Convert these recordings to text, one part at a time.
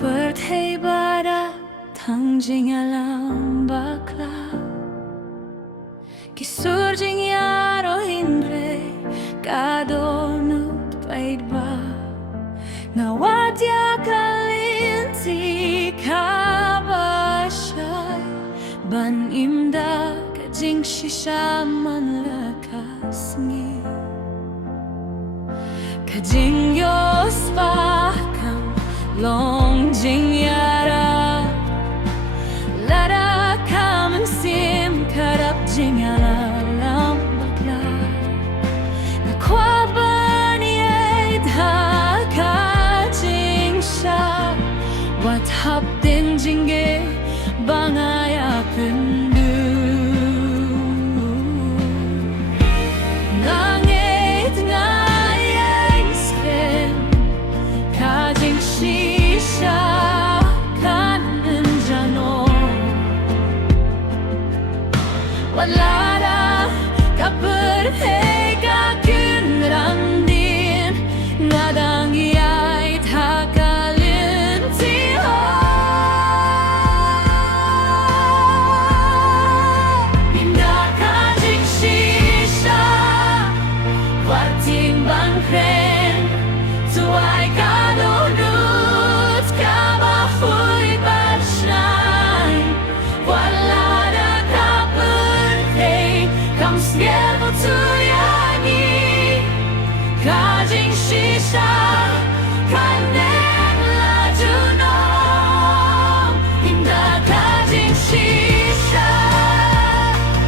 ปิดให้บาระทั้งจริงalam bakla Kisurging yaro hindre kadonut paidba Nawadya kalinti kabashay Ban imda kajing shishaman lakasngi Kajing yospakam longjing yara Lara kamen sim karap jing alam bakla Na kwabani edha kajing sha Wat hap din jinge bangaya pindu Nangit ngayang skin kajing shisha kanin jano Walada kaperhega kunrandin Nadang iya'y takalintihan Inda kajing shisha Wating bangkren Tuwa'y kadunut Kabahoy barsnay Walada Comes together to yagi Kajing shisha Kanen la junong Inda kajing shisha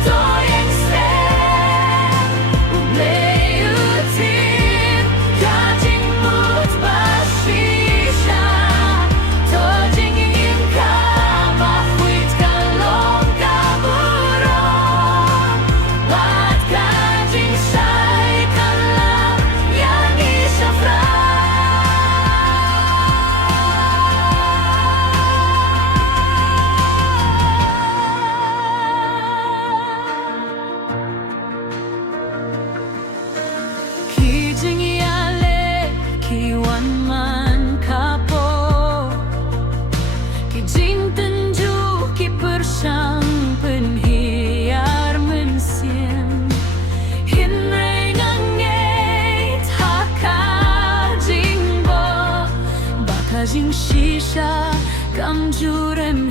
Toyeng sen Ubleutin Kajing mut ba shisha Tojing in kabahuit kalong kaburong Wat kajing say kalam yang isafra Kijing yale kiwan man kapo Kijing tenju ki persang penhiar mensim Hinreng angit hakajing bo Bakajing shisha kam jurem